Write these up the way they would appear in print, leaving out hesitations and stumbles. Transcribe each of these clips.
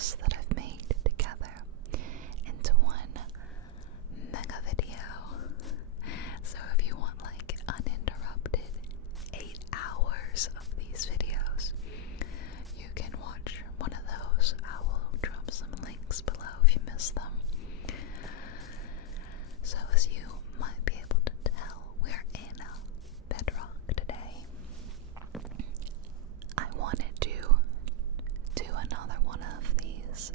videos that I've made together into one mega video. So if you want like uninterrupted 8 hours of these videos, you can watch one of those. I will drop some links below if you miss them. So as you might be able to tell, we're in Bedrock today. I wanted to do another one of these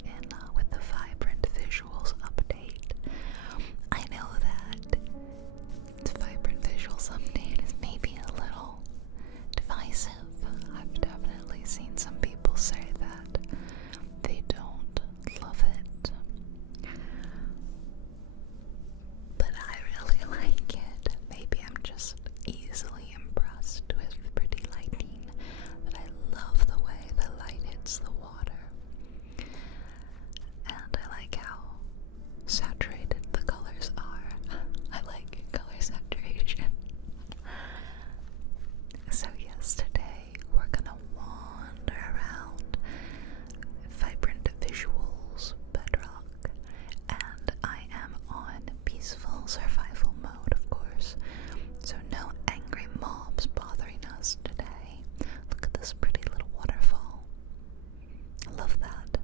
with the Vibrant Visuals update. I know that the Vibrant Visuals update is maybe a little divisive. I've definitely seen some people say that they don't love it, but I really like it. Maybe I'm just easily impressed with pretty lighting, but I love the way the light hits the water, and I like how saturated the colors are. I like color saturation. So yes, today we're gonna wander around Vibrant Visuals Bedrock, and I am on peaceful survival mode, of course, so no angry mobs bothering us today. Look at this pretty little waterfall. I love that.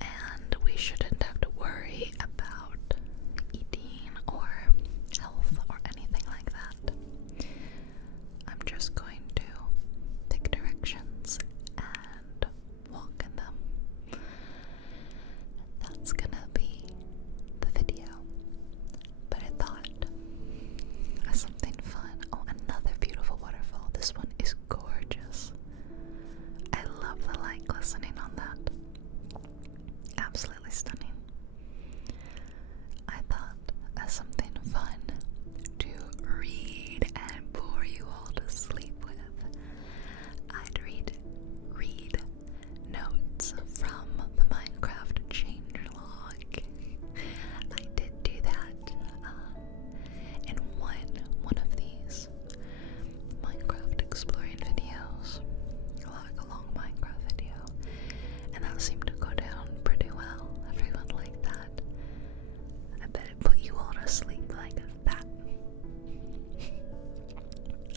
And we shouldn't have to worry about eating or health or anything like that. I'm just going to pick directions and walk in them. That's gonna be the video. But I thought something fun. Oh, another beautiful waterfall. This one is gorgeous. I love the light glistening on that. Absolutely stunning. I thought as something fun to read and bore you all to sleep with, I'd read notes from the Minecraft changelog. I did do that in one of these Minecraft exploring videos, like a long Minecraft video, and that seemed to go down pretty well. Everyone liked that. I bet it put you all to sleep like that.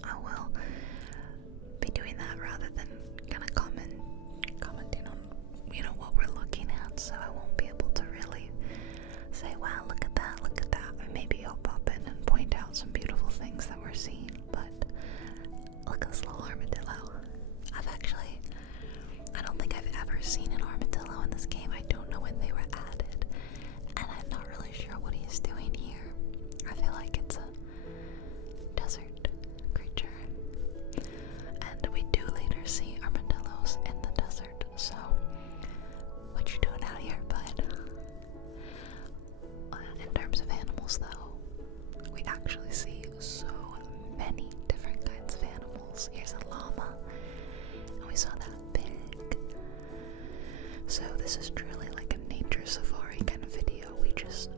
I will be doing that rather than kind of commenting on, what we're looking at, so I won't be able to really say, wow, look at that, look at that. And maybe I'll pop in and point out some beautiful things that we're seeing, but look at this little armadillo. I don't think I've ever seen an armadillo in this game. I don't know when they were added, and I'm not really sure what he's doing here. I feel like it's a desert creature, and we do later see armadillos in the desert, so what you doing out here, bud? In terms of animals, though, we actually see so many different kinds of animals. Here's a llama, and we saw that pig. So this is truly like a nature safari kind of video.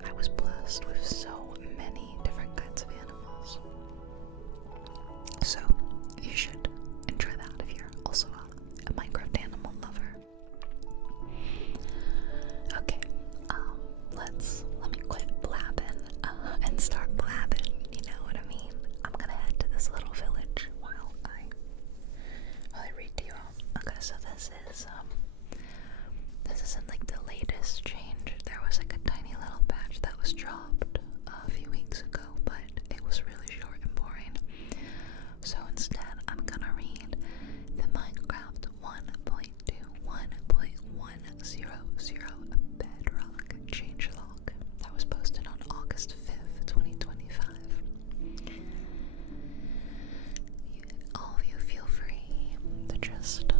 I was blessed with so many different kinds of animals. So you should enjoy that if you're also a Minecraft animal lover. Okay, let me quit blabbing and start blabbing. You know what I mean? I'm gonna head to this little village while I read to you all. Okay, so this isn't like the latest change. There was like a tiny little patch that was dropped a few weeks ago, but it was really short and boring. So instead, I'm gonna read the Minecraft 1.2 1.100 Bedrock changelog that was posted on August 5th, 2025. All of you feel free to just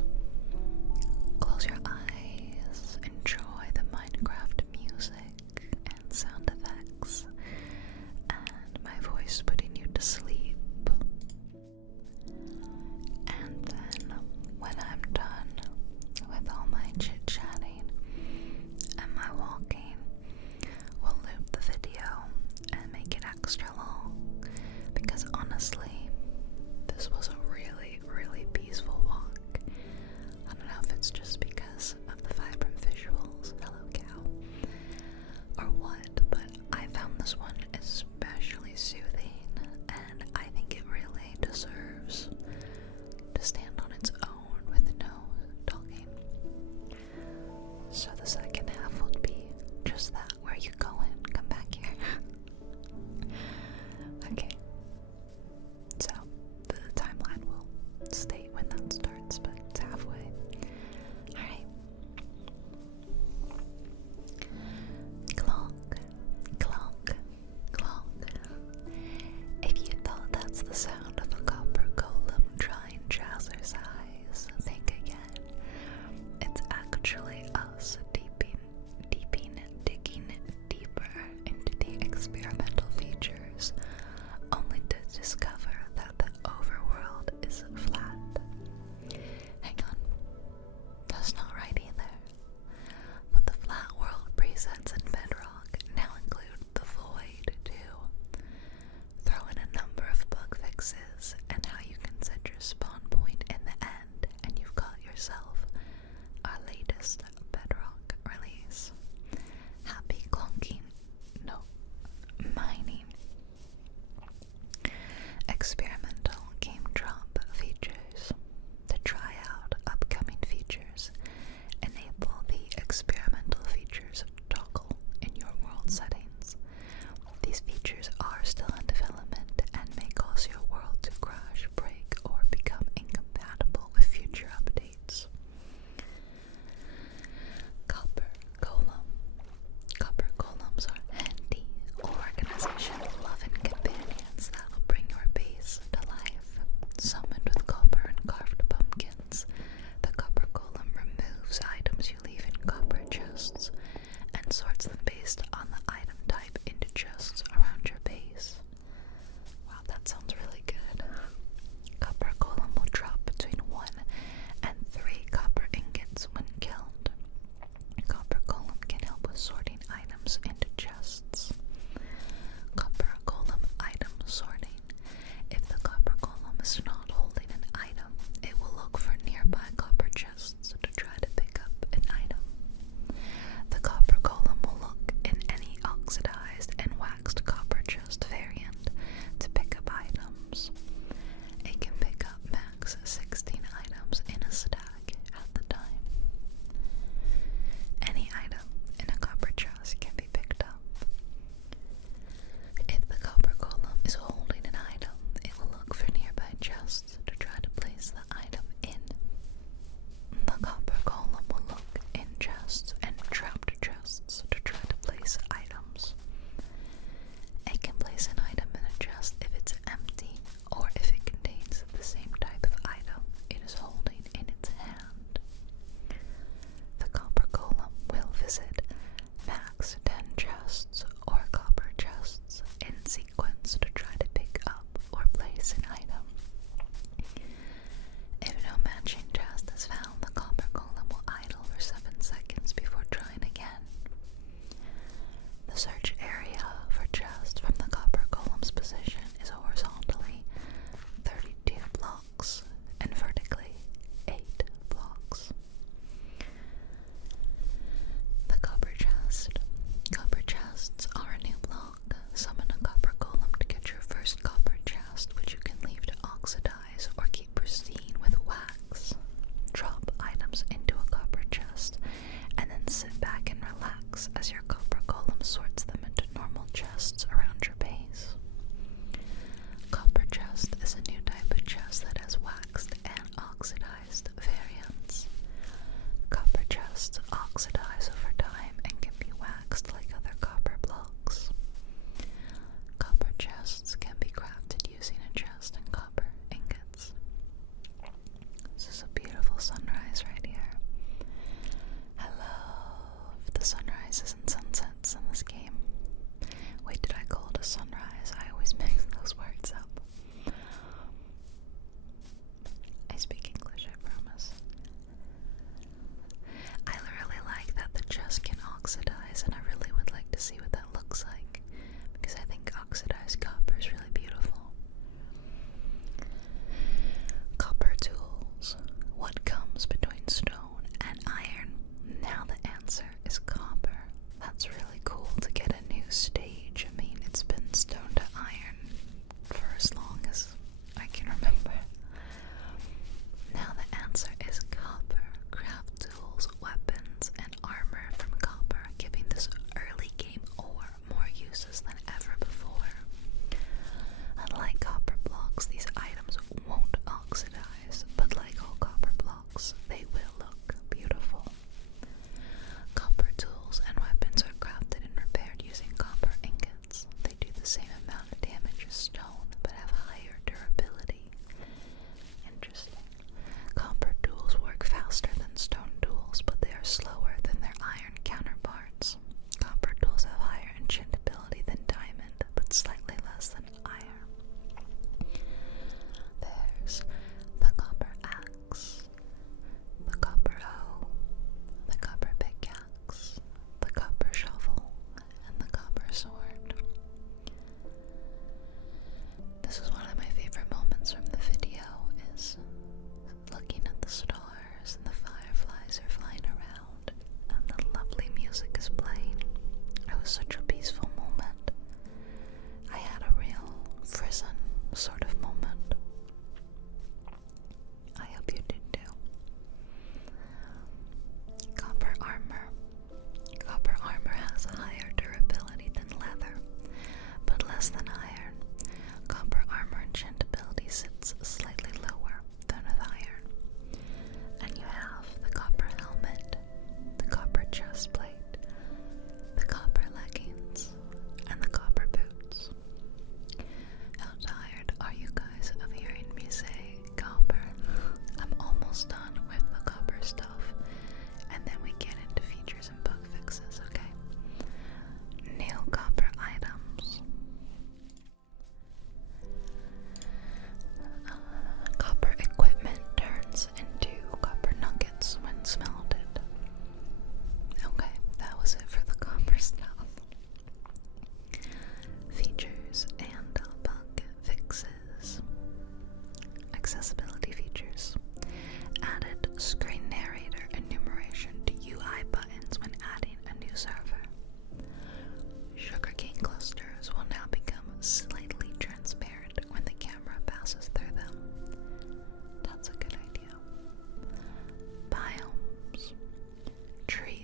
close your eyes, enjoy the Minecraft music and sound effects, and my voice putting you So the second half would be just that. Where you going? Come back here. Okay. So the timeline will state when that starts, but it's halfway. Alright. Clonk, clonk, clonk. If you thought that's the sound of a copper golem trying jazzercise, think again. It's actually us digging deeper into the experimental features, only to discover that the overworld is flat. Hang on, that's not right either. But the flat world presets in Bedrock now include the void too. Throw in a number of bug fixes and how you can set your spawn point in the end, and you've got yourself our latest Bedrock release. Happy mining. Experimental game drop features. To try out upcoming features, enable the experimental features toggle in your world settings. These features are still in development and may cause your world to crash, break, or become incompatible with future updates. Copper Golem. Copper golems are handy organization-loving companions that will bring your base to life. Summoned with copper and carved pumpkins, the copper golem removes items you leave in copper chests and sorts them based on the item type into chests around your base. Wow, that sounds really good. Copper golem will drop between 1 and 3 copper ingots when killed. Copper golem can help with sorting items into chests. Copper golem item sorting. If the copper golem is not holding an item, it will look for nearby copper chests to try to pick up an item. The copper golem will look in any oxidized and waxed copper chest variant to pick up items. It can pick up max 16 items in a stack at the time. Any item in a copper chest can be picked up. If the copper golem is holding an item, it will look for nearby chests to try to place the item in. The copper golem will look in chests and trapped chests to try to place items. It can place an item in a chest if it's empty or if it contains the same type of item it is holding in its hand. The copper golem will visit max 10 chests or copper chests in sequence to try to pick up or place an item. If no matching chest is found, the copper golem will idle for 7 seconds before trying again. The search area for chests from the copper golem's position is horizontally 32 blocks and vertically 8 blocks. The copper chest. Copper chests are a new block. Summon a copper golem to get your first copper chest, which you can leave to oxidize or keep pristine with wax. Drop items into a copper chest and then sit back and relax as your copper golem sorts them into normal chests around your base. Copper chest is a new type of chest that has waxed and oxidized variants. Copper chests oxidize over time and can be waxed like other copper blocks. Copper chests can be crafted using a chest and copper ingots. This is a beautiful sunrise right here. I love the sunrises and sunsets in this game. Wait, did I call it a sunrise? I always mix those words up. I speak English, I promise. I really like that the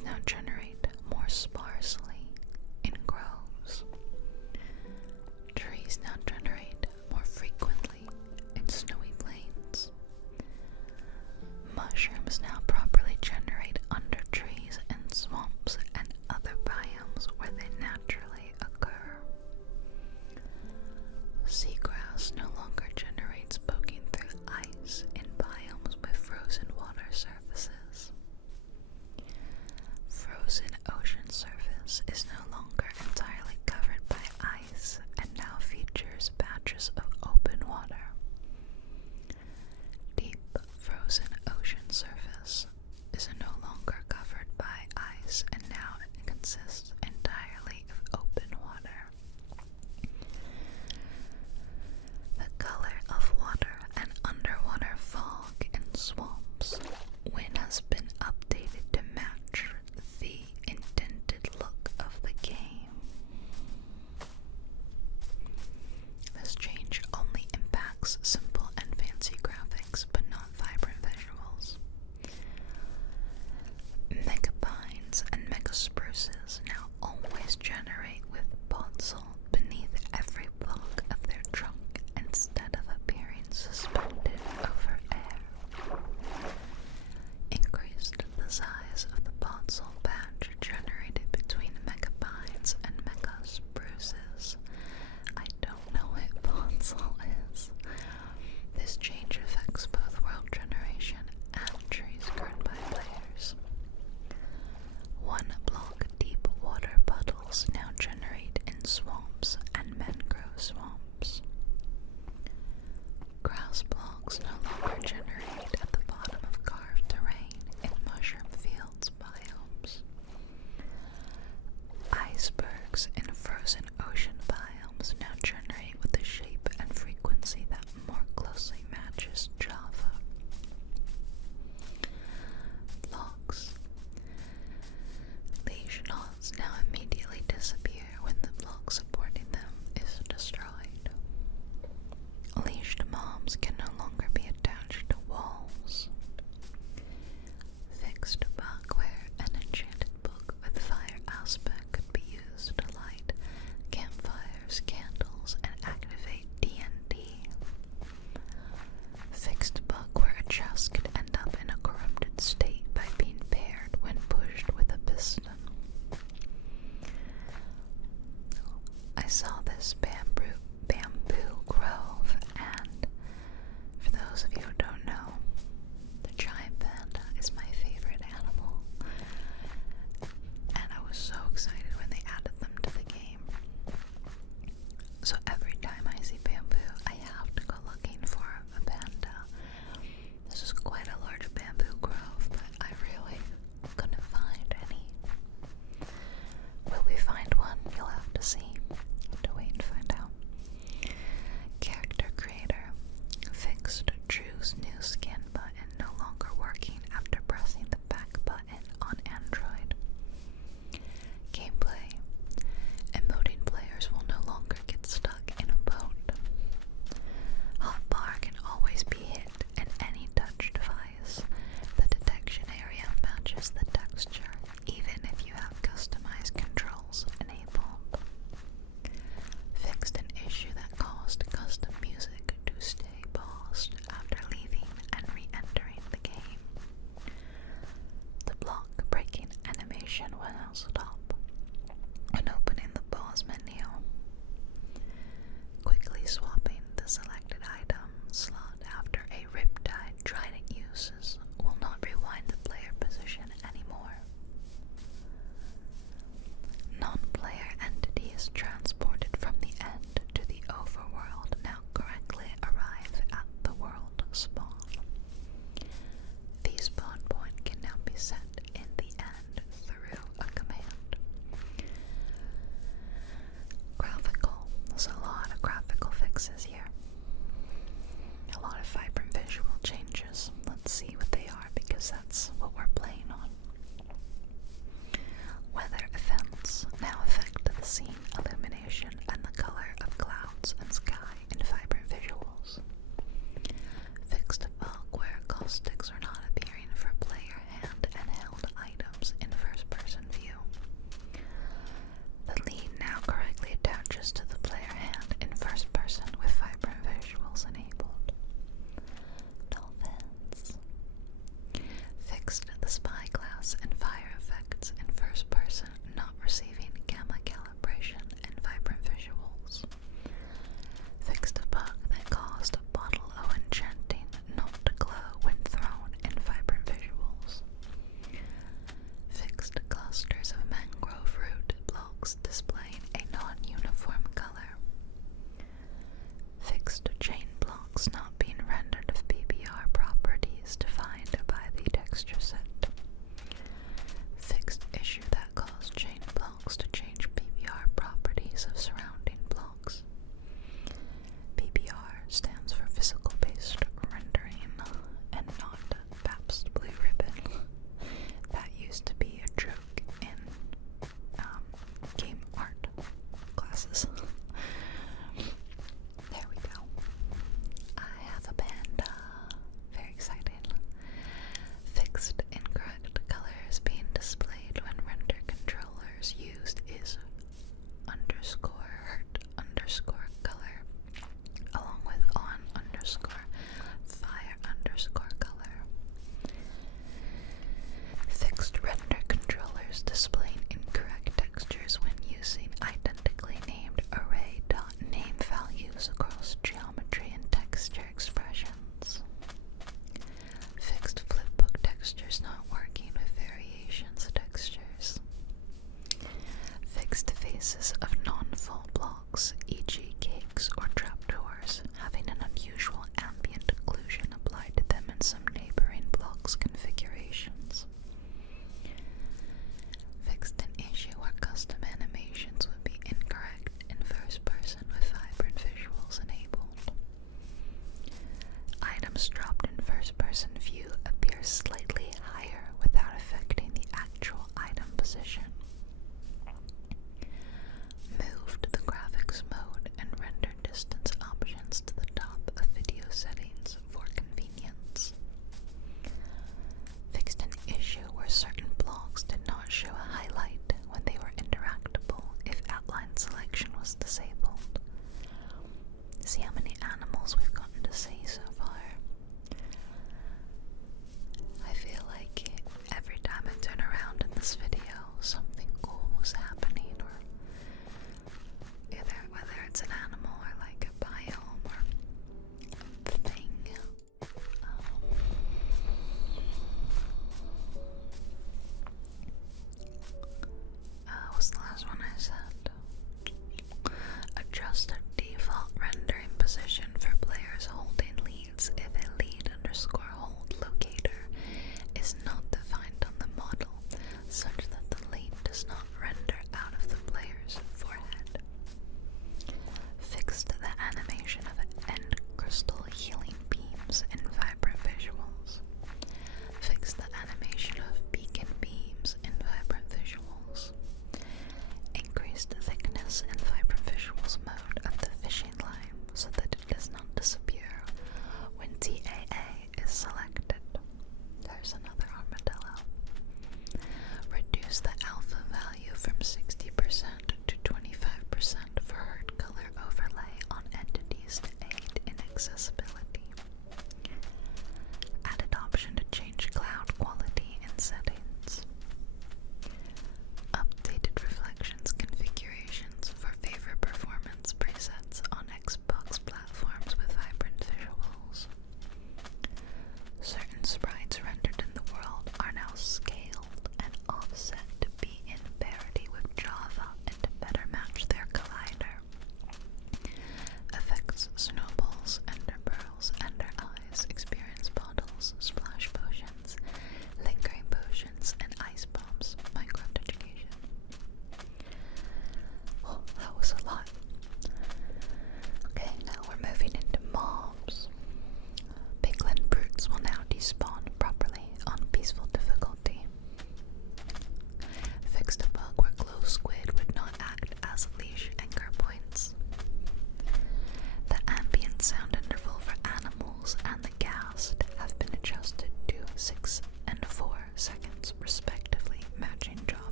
trees now generate more sparsely in groves. Trees now generate more frequently in snowy plains. Mushrooms now properly generate under trees in swamps and other biomes where they naturally occur. Seagrass no longer generates poking through ice in biomes with frozen water surfaces. Frozen ocean surface is no longer entirely covered by ice and now features patches of open water. Deep frozen ocean surface is no longer covered by ice and now consists entirely of open water. The color of water and underwater fog in swamps, when has been updated to match the intended look of the game. This change only impacts simple and fancy graphics, but not vibrant visuals. Mega pines and mega spruces now always generate with podzol beneath every block of their trunk instead of appearing suspended over air. Increased the size of the podzol patch generated between mega pines and mega spruces. I don't know what podzol is. This change affects both world generation and trees grown by players. 1 block deep water puddles now generate in swamps and mangrove swamps. Grass blocks no longer generate at the bottom of carved terrain in mushroom fields biomes. Icebergs in frozen ocean biomes now generate with a shape and frequency that more closely matches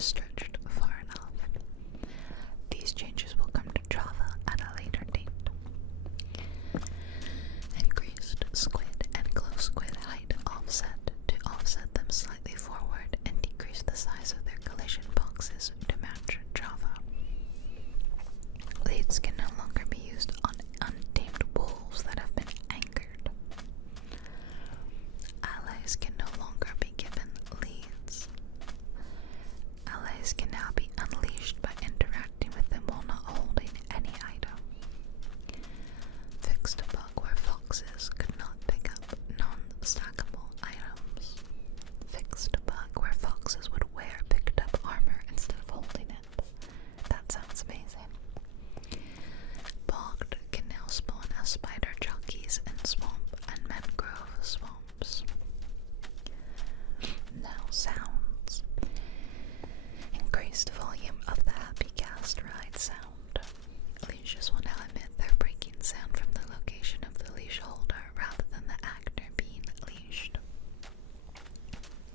stretched far enough. These changes will come to Java at a later date. Increased squid and close squid height offset to offset them slightly forward and decrease the size of their collision boxes to match Java. Leads can no longer be used on untamed wolves that have been angered. Allies can no longer be given leads. Allies can now be unleashed by interacting with them while not holding any item. Fixed a bug where foxes could not pick up non-stackable items. Fixed a bug where foxes would wear picked up armor instead of holding it. That sounds amazing. Bogged can now spawn as spider jockeys in swamp and mangrove swamps. Now sounds. Increased volume of the happy cast ride sound. Leashes will now emit their breaking sound from the location of the leash holder rather than the actor being leashed.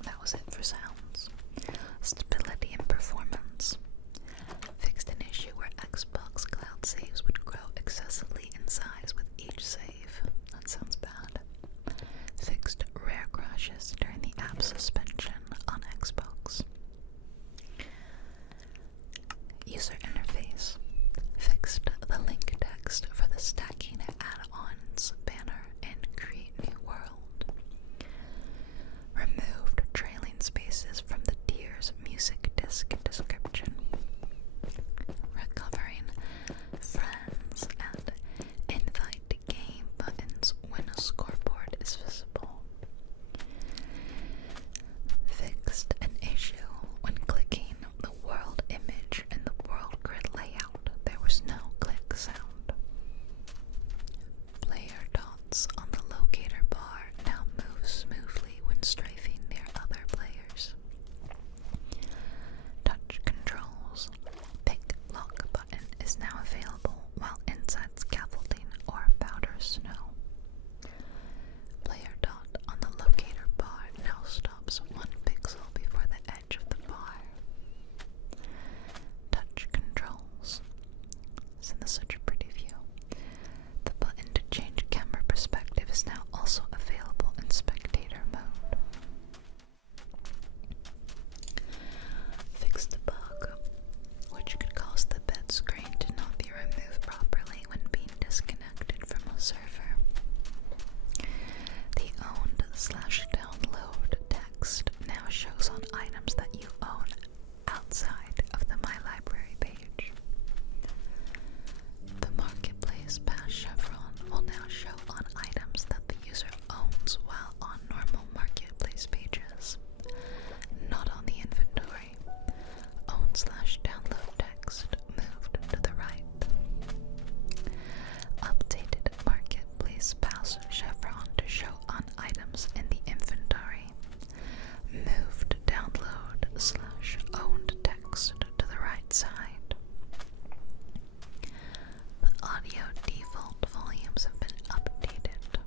That was it for sounds. Stability and performance. Fixed an issue where Xbox cloud saves would grow excessively in size with each save. That sounds bad. Fixed rare crashes during the app suspension on Xbox. User interface. Fixed the link text for the stacking add-ons banner in Create New World. Removed trailing spaces from the tier's music disc description. Recovering friends and invite to game buttons when a scoreboard is visible. Fixed an issue when clicking the world image in the world grid layout. There was no click sound. Player dots on the locator bar now move smoothly when strafing near other players. Touch controls. Pick lock button is now available while inside scaffolding or powder snow. Player dot on the locator bar now stops 1 pixel before the edge of the bar. Touch controls. Isn't this such a pretty view? The button to change camera perspective is now also available in spectator mode. Fixed a bug, which could cause the bed screen to not be removed properly when being disconnected from a server. The owned/download text now shows on items that you own outside of the My Library page. The Marketplace Pass chevron will now show on items that the user owns while on normal Marketplace pages, not on the inventory. Own/download text moved to the right. Updated Marketplace Pass chevron to show on items in the inventory. Moved download/owned text to the right side. The audio default volumes have been updated.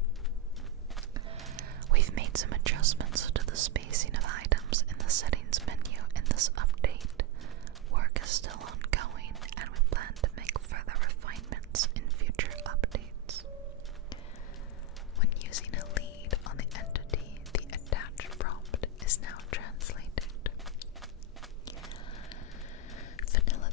We've made some adjustments to the spacing of items in the settings menu in this update. Work is still ongoing and we plan to make further refinements in future updates. When using a lead on the entity, the attached prompt is now translated. Vanilla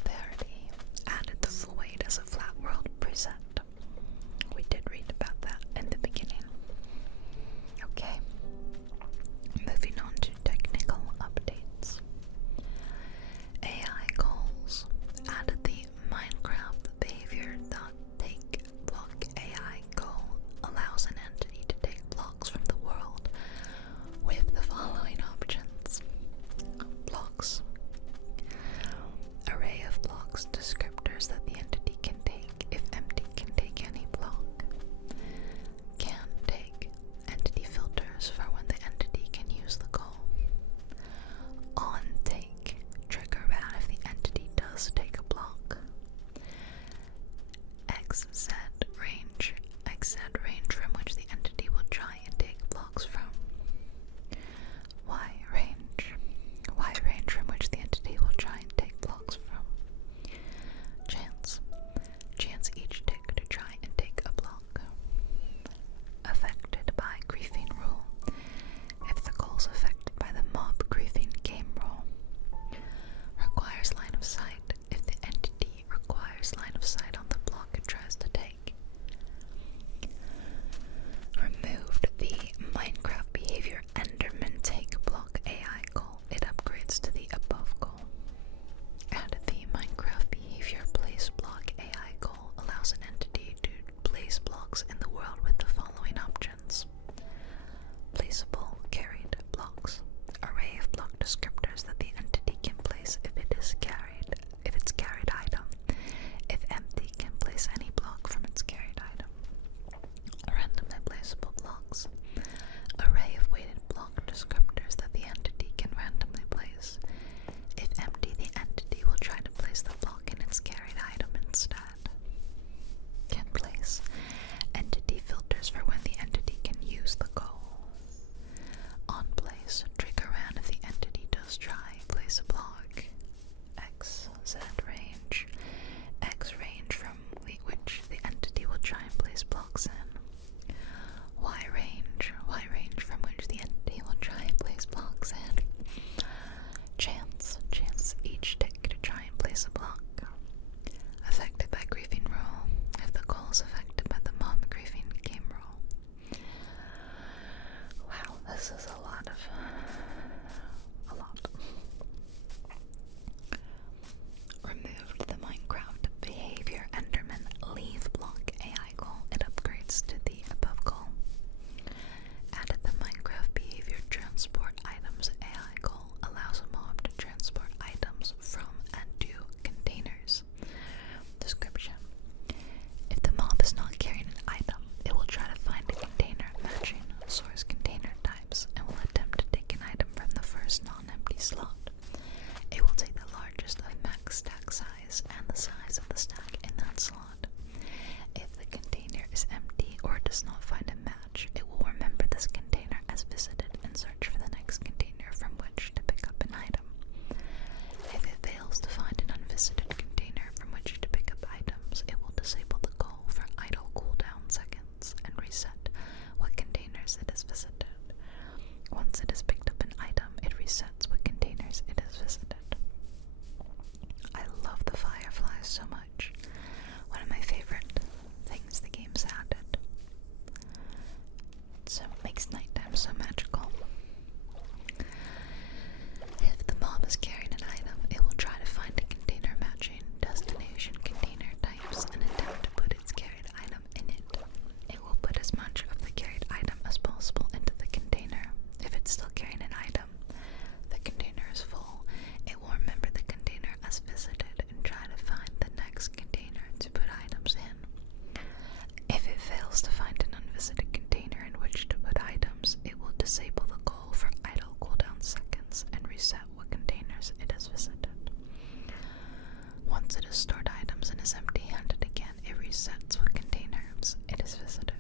once it has stored items and is empty-handed again, it resets what containers it is visited.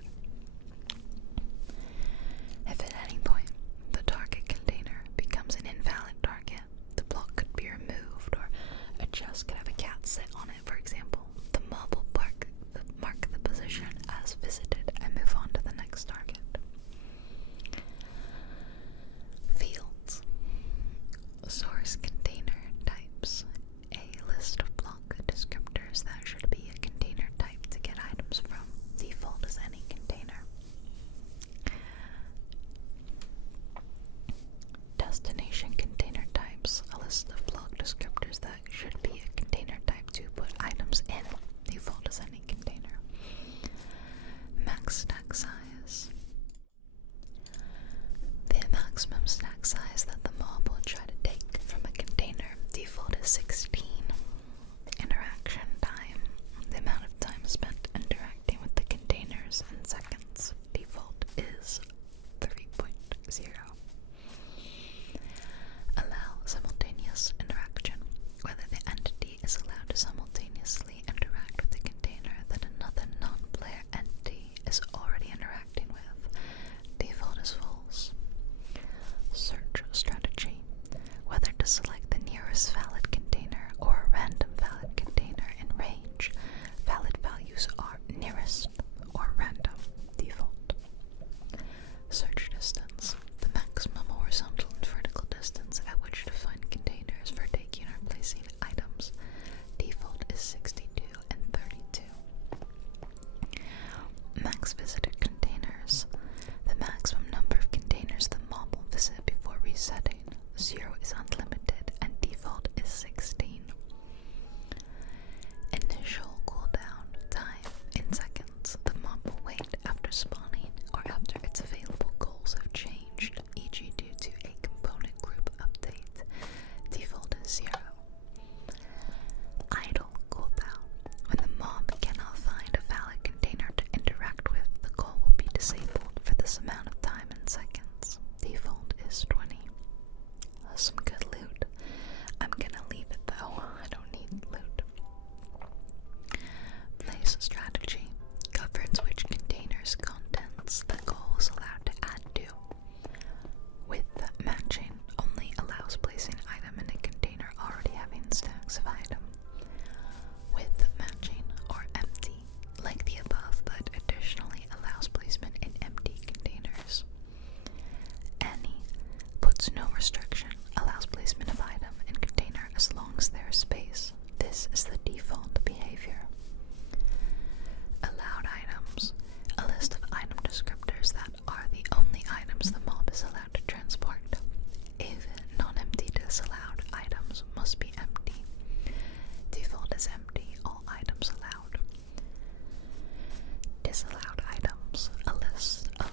If at any point the target container becomes an invalid target, the block could be removed, or a chest could have a cat sit on it, for example. The mob will mark the position as visited and move on to the next target. Fields. Source container types. A list of block descriptors that should be a container type to get items from. Default is any container. Destination container types. A list of block descriptors that should be a container type to put items in. Default is any container. Max stack size. The maximum stack size that the mob will try to take from a container. Default is 16. Interaction time. The amount of time spent interacting with the containers in seconds. Default is 3.0. Allow simultaneous interaction. Whether the entity is allowed to simultaneously interact with the container that another non-player entity is already interacting with. Default is false. Search strategy. Whether to select the nearest valid container or a random valid container in range. Valid values are nearest or random. Default. Search distance. The maximum horizontal and vertical distance at which to find containers for taking or placing items. Default is 62 and 32. Max visited containers. The maximum number of containers the mob will visit before resetting. 0 is unlimited and default is 16. Initial cooldown time in seconds. The mob will wait after spawning or after its available goals have changed, e.g. due to a component group update. Default is 0. Idle cooldown. When the mob cannot find a valid container to interact with, the goal will be disabled for this amount of time in seconds. Default is 20. Some good loot. I'm gonna leave it though. I don't need loot. Place strategy governs which containers' contents the goal is allowed to add to. With matching only allows placing item in a container already having stacks of item. With matching or empty, like the above, but additionally allows placement in empty containers. Any puts no restriction, allows placement of item in container as long as there is space. This is the default behavior. Allowed items. A list of item descriptors that are the only items the mob is allowed to transport. If non-empty disallowed, items must be empty. Default is empty, all items allowed. Disallowed items. A list of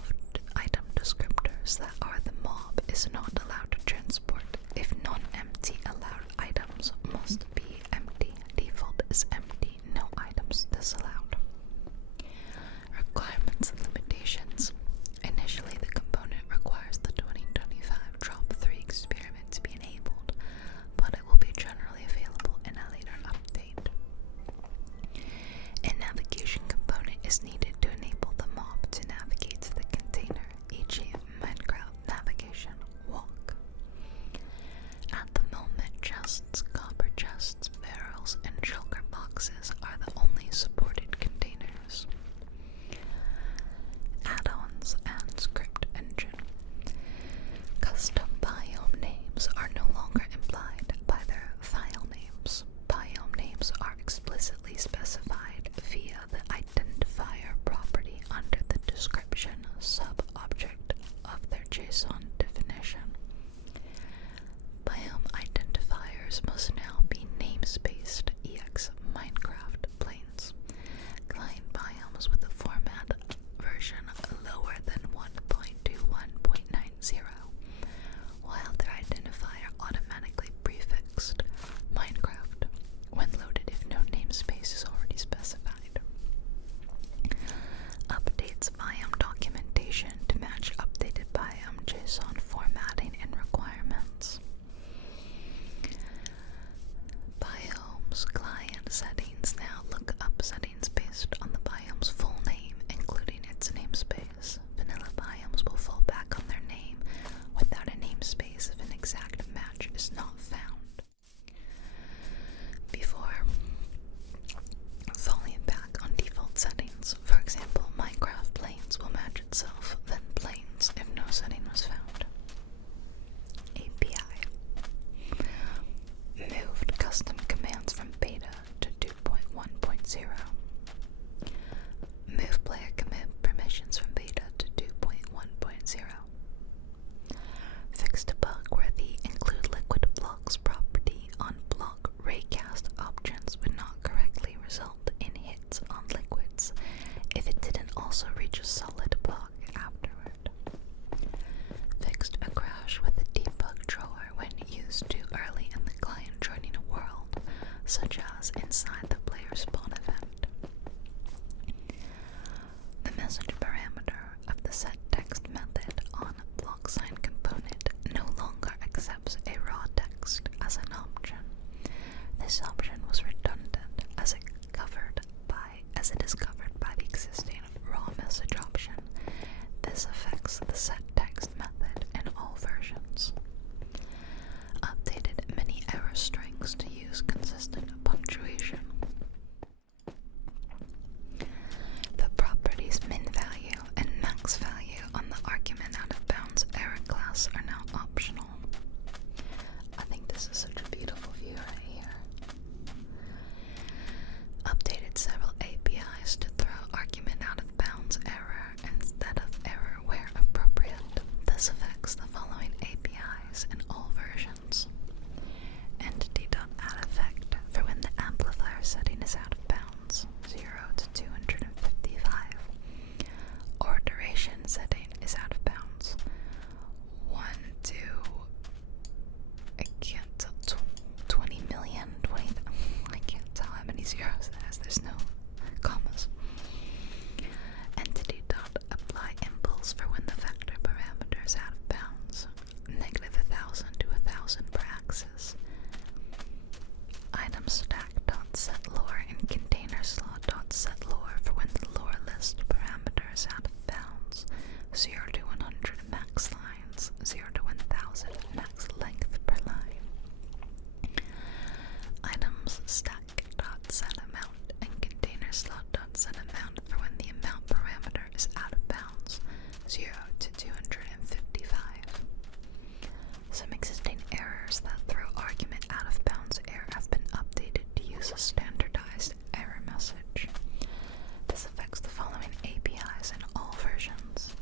item descriptors that are the mob is not allowed to transport. If non-empty allowed items must be such as inside the player spawn event. The message parameter of the setText method on block sign component no longer accepts a raw text as an option. This option was redundant as it is covered by the existing raw message option. This affects the setText method in all versions. Updated many error strings to use consistent punctuation. The properties min value and max value on the argument out of bounds error class are now optional. I think this is such a beautiful view right here. Updated several APIs to throw argument out of bounds error instead of error where appropriate. This affects the following APIs in all versions. Entity.addEffect for when the amplifier setting is out of bounds, 0 to 255. Or duration setting is out of bounds, 1 to, I can't tell, 20 million, 20, I can't tell how many zeros it has, there's no commas. Entity.apply impulse for when the vector parameter is out of bounds, -1,000 to 1,000 per axis. Item stack.setLore and container slot.setLore for when the lore list parameter is out of bounds, 0 to 100 max lines, 0 to 1,000 max length per line. Items stack.setAmount and container slot.setAmount for when the amount parameter is out of bounds, 0 to 255. Some existing errors that throw argument out of bounds error have been updated to use a standardized error message. This affects the following APIs in all versions.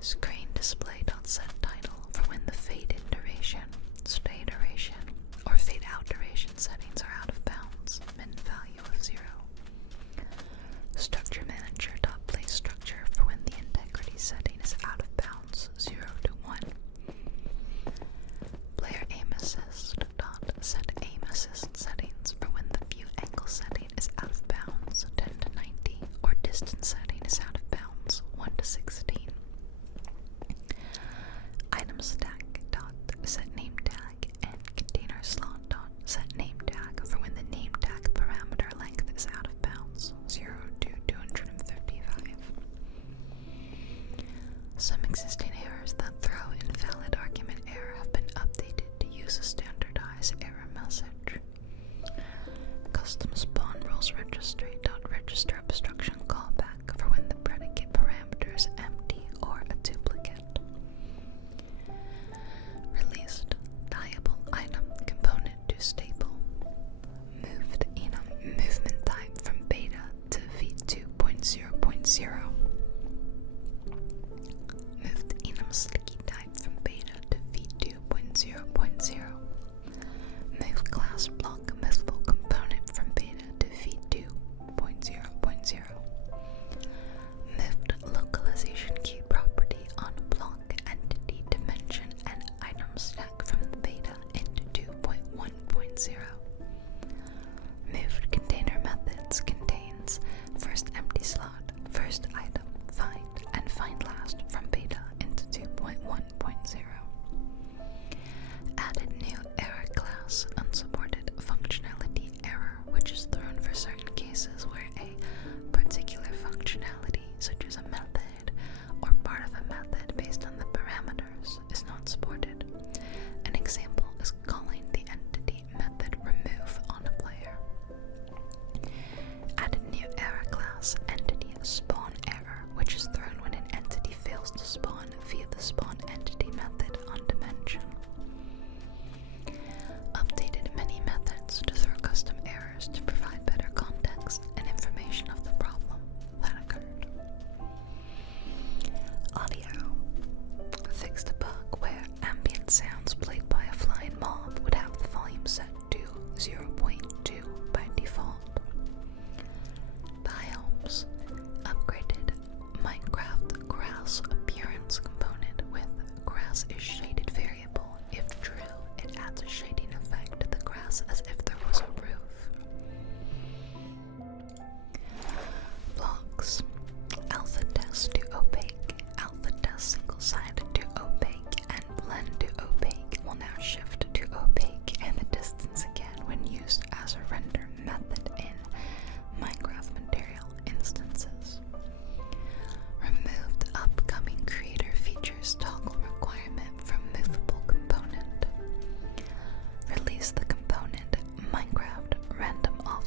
Screen display.setTitle for when the fade in duration, stay duration, or fade out duration settings are out of bounds, min value of 0. Structure manager.placeStructure for when the integrity setting is out of bounds, 0 to 1. Player aim assist.setAim assist settings for when the view angle setting is out of bounds, 10 to 90, or distance setting is out of bounds, 1 to 16. Item stack.setNameTag and container slot.setNameTag for when the name tag parameter length is out of bounds, 0 to 255. Some existing errors that throw invalid argument error have been updated to use a standardized error message. Custom spawn rules registry.register obstruction callback for when the predicate parameter is empty or a duplicate. Released dyeable item component to stable. Moved enum movement type from beta to v2.0.0. Moved enum sticky type from beta to v2.0.0. Move class block movable component from beta to v2.0.0. Moved localization key property on block entity dimension and item stack from beta into 2.1.0. Moved container methods contains first empty slot, first item, find, and find last from beta into 2.1.0. Added new error class unsupported functionality error, which is thrown for certain cases where a particular functionality, such as a method or part of a method based on the parameters, is not supported. An example is calling the entity method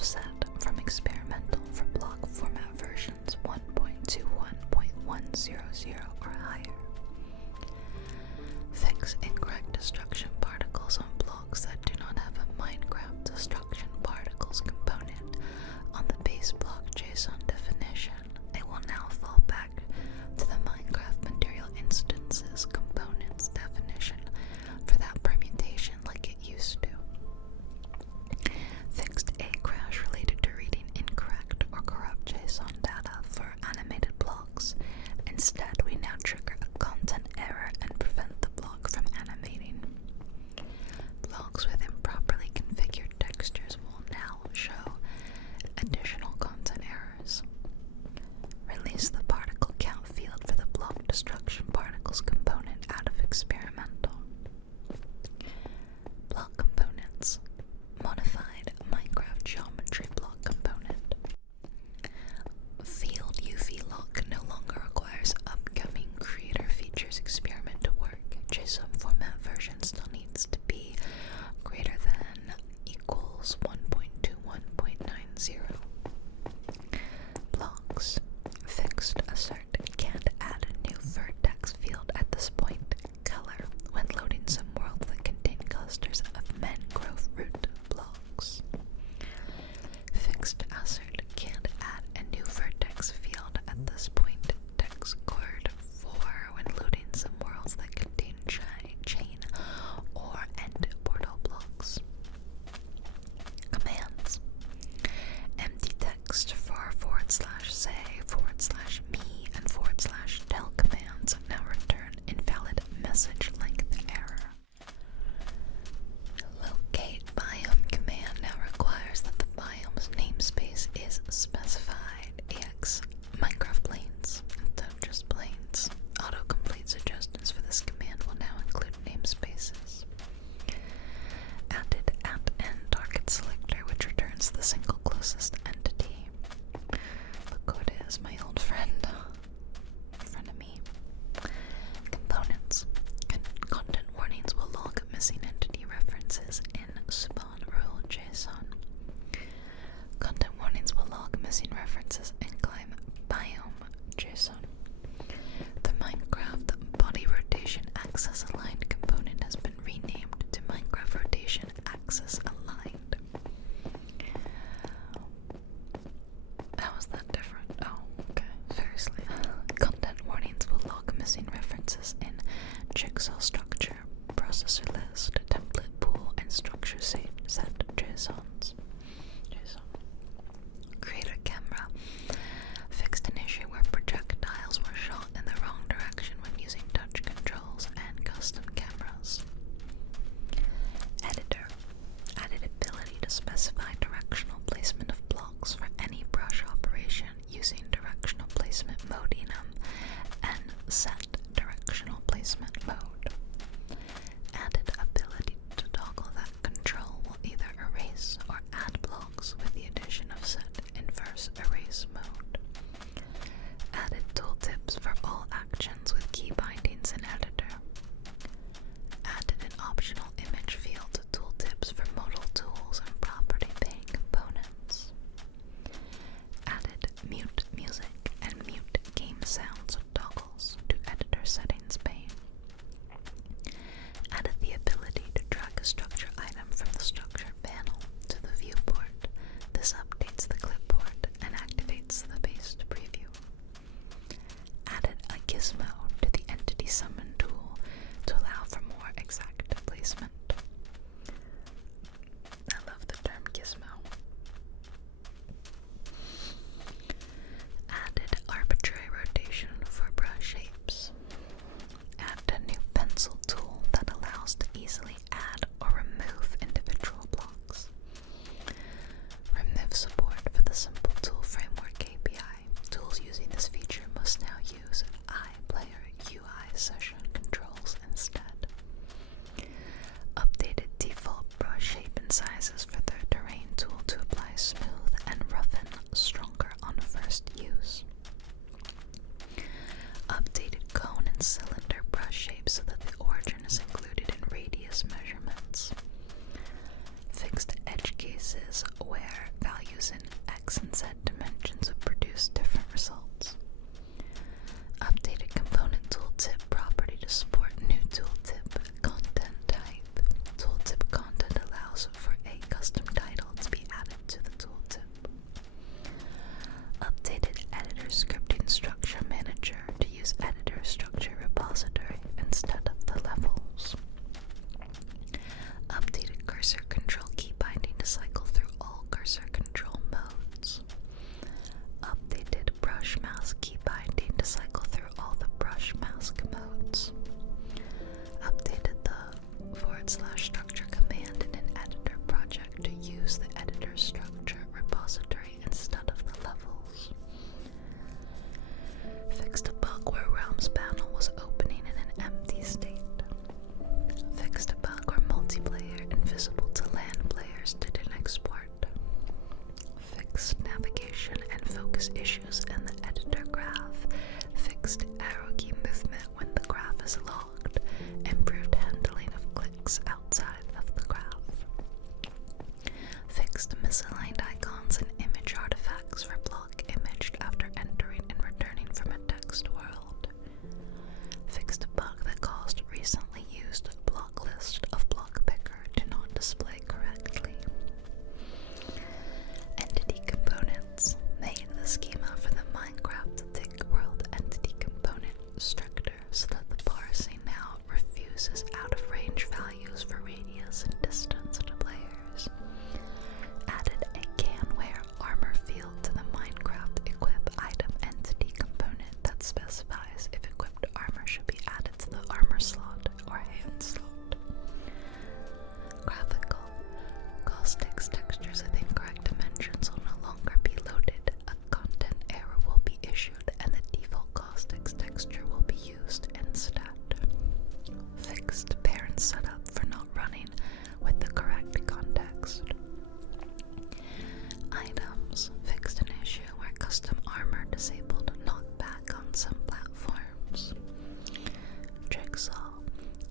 offset from experimental for block format versions 1.21.100 or higher. Fix incorrect destruction particles on blocks that do not have a Minecraft destruction particles component on the base block JSON definition. It will now fall back to the Minecraft material instances components definition for that permutation like it used to. Fixed a crash related to reading incorrect or corrupt JSON data for animated blocks. Instead, we now trigger a content error and prevent the block from animating. Blocks with improperly configured textures will now show additional content errors. Release the particle count field for the block destruction particles component out of experimental. Block components. Modified Minecraft geometry block component. Field UV lock no longer requires upcoming creator features experiment to work. JSON format version still needs to be greater than equals 1.21.90. Blocks. Fixed assert can't add a new vertex field at this point. Color when loading some worlds that contain clusters of mangrove root blocks. Fixed assert can't add a new vertex field at this point. Text cord for when loading some worlds that contain chain or end portal blocks. Commands. Empty text for /say, /me, and /tell commands now return invalid message length error. Locate biome command now requires that the biome's namespace is specified. EX Minecraft plains, don't just plains. Autocomplete suggestions for this command will now include namespaces. Added @n target selector, which returns the single closest entity. Look who it is, my old friend. Frenemy. Components. Content warnings will log missing entity references in spawn rule JSON. Content warnings will log missing references in climb biome JSON. The Minecraft body rotation axis aligned component has been renamed to Minecraft rotation axis aligned. How is that different? Oh, okay. Seriously. Content warnings will log missing references in jigsaw structure, processor list, template pool, and structure set JSONs. Creator camera. Fixed an issue where projectiles were shot in the wrong direction when using touch controls and custom cameras. Editor. Added ability to specify directional placement of blocks for any brush operation using directional placement mode enum and set directional placement mode. Added ability to toggle that control will either erase or add blocks with the addition of set inverse erase mode. Added tooltips for all actions with key bindings in editor. Added an optional image field to tooltips for modal tools and property pane components. Added mute music and mute game sounds toggles to editor settings pane. Added the ability to drag a structure item from the structure panel to the viewport. This updates the clipboard and activates the based preview. Added a gizmo to the entity summon tool to allow for more exact placement. I love the term gizmo. Added arbitrary rotation for brush shapes. Added a new pencil tool that allows to easily add or remove individual blocks. Remove support for the Simple Tool Framework API. Tools using this feature must now use iPlayer UI session controls instead. Updated default brush shape and sizes for the terrain tool to apply smooth and roughen stronger on first use. Updated cone and cylinder brush shapes so that the origin is included in radius measurements. Fixed edge cases where values in X and Z dimensions would produce different results. Updated component tooltip property to support new tooltip content type. Tooltip content allows for a custom title to be added to the tooltip. Updated editor scripting structure manager to use editor structure repository instead of the levels. Updated cursor control key binding to cycle through all cursor control modes. Updated brush mask key binding to cycle through all the brush mask modes. Updated the / structure command in an editor project to use the editor structure repository instead of the levels. Fixed a bug where Realms panel was opening in an empty state. Fixed a bug where multiplayer invisible to LAN players didn't export. Fixed navigation and focus issues in the editor graph. Fixed arrow key movement when the graph is logged. Improved handling of clicks outside of the graph. Fixed misaligned icons and image artifacts for block imaged after entering and returning from a text world. Fixed a bug that caused recently used block list of block picker to not display correctly. Entity components made the schema for the Minecraft Dig World entity component stricter so that the parsing now refuses out-of-range values for radius and distance to players. Added a can-wear armor field to the Minecraft equip item entity component that specifies if equipped armor should be added to the armor slot or hand slot. Graphical. Caustics textures with incorrect dimensions will no longer be loaded. A content error will be issued and the default caustics texture will be used instead. Fixed parent setup for not running with the correct context. Items. Fixed an issue where custom armor disabled knockback on some platforms. Jigsaw.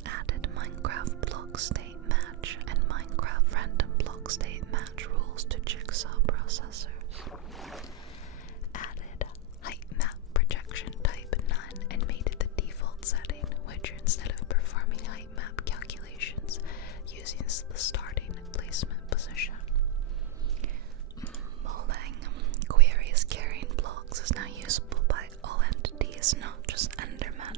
Added Minecraft block state match and Minecraft random block state match rules to Jigsaw processors. Added height map projection type none and made it the default setting, which instead of performing height map calculations using the starting placement position. Mulling. Queries carrying blocks is now usable by all entities, not just Endermen.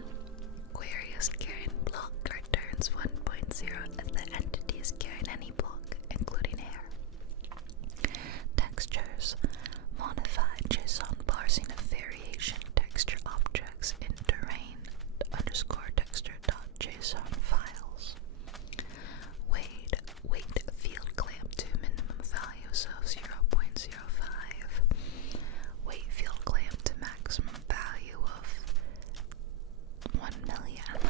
Queries carrying block returns 1.0 if the entity is carrying any block, including air. Textures. Modified JSON parsing of variation texture objects in terrain _texture.json files. Weight field clamp to minimum values of 0.05. Weight field clamp to maximum value of 1 million.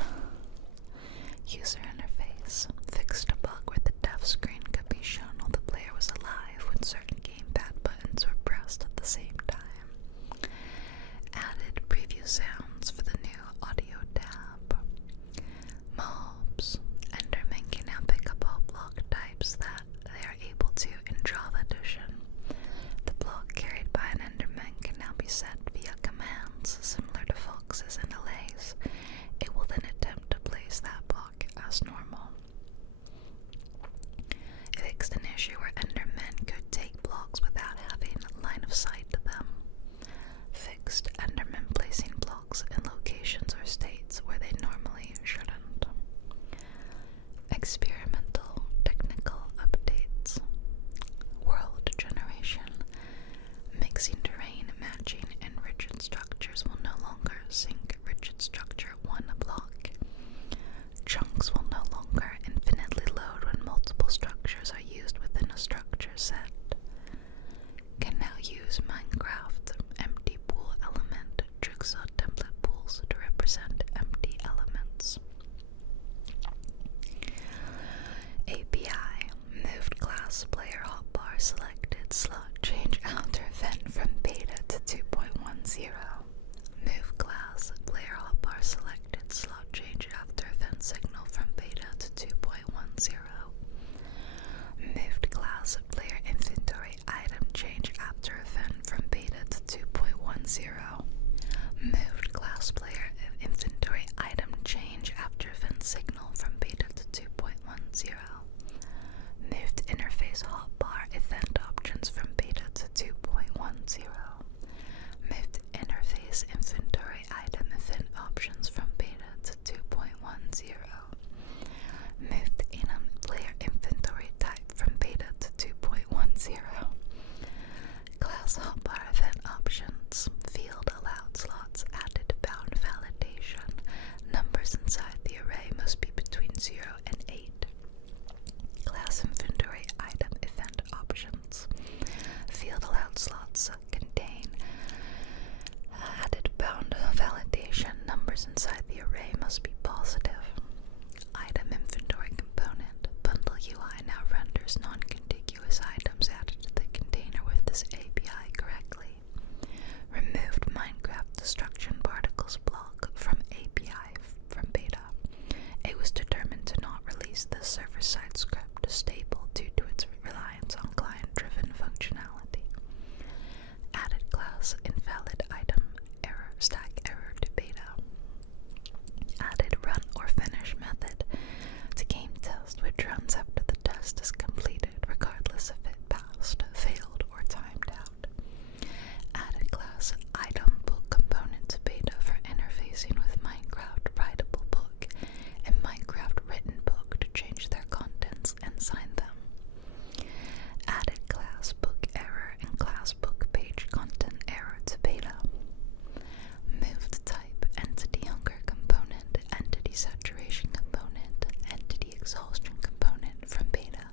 User interface. Fixed a bug where the dev screen could be shown while the player was alive when certain gamepad buttons were pressed at the same time. Added preview sounds for the new audio tab. Mobs. Endermen can now pick up all block types that they are able to in Java Edition. The block carried by an Enderman can now be set via commands similar to foxes and allays. It will then attempt to place that block as normal. It fixed an issue where Endermen could take blocks without having line of sight to them. Fixed Endermen placing blocks in locations or states where they normally shouldn't. Experimental technical updates. World generation. Mixing terrain, matching, and rigid structures will no longer sync rigid structure one block. Chunks will no longer infinitely load when multiple structures are used within a structure set. Can now use Minecraft empty pool element jigsaw template pools to represent empty elements. API. Moved class player hotbar selected slot change outer event from beta to 2.10. Move class player hotbar selected slot change after event signal from beta to 2.10. Moved class player inventory item change Moved class player inventory item change after event signal from beta to 2.10. Moved interface hotbar event options from beta to 2.10. Moved interface inventory item event options from beta to 2.10. Moved enum player inventory type from beta to 2.10. Class hotbar event options. Field allowed slots added bound validation. Numbers inside the array must be between 0 and 8. Class inventory item event options. Field allowed slots contain added bound validation. Numbers inside the array must be positive. Item inventory component. Bundle UI now renders non-contiguous items added to the container with this API correctly. Removed Minecraft destruction particles block from API from beta. It was determined to not release this server-side script stable due to its reliance on client-driven functionality. Added class invalid item error stack error to beta. Added run or finish method to game test, which runs after the test is completed, regardless if it passed, failed, or timed out. Added class item book component to beta for interfacing with Minecraft writable book and Minecraft written book to change their contents and sign them. Added class book error and class book page content error to beta. Moved type entity hunger component, entity saturation component, entity exhaustion component from beta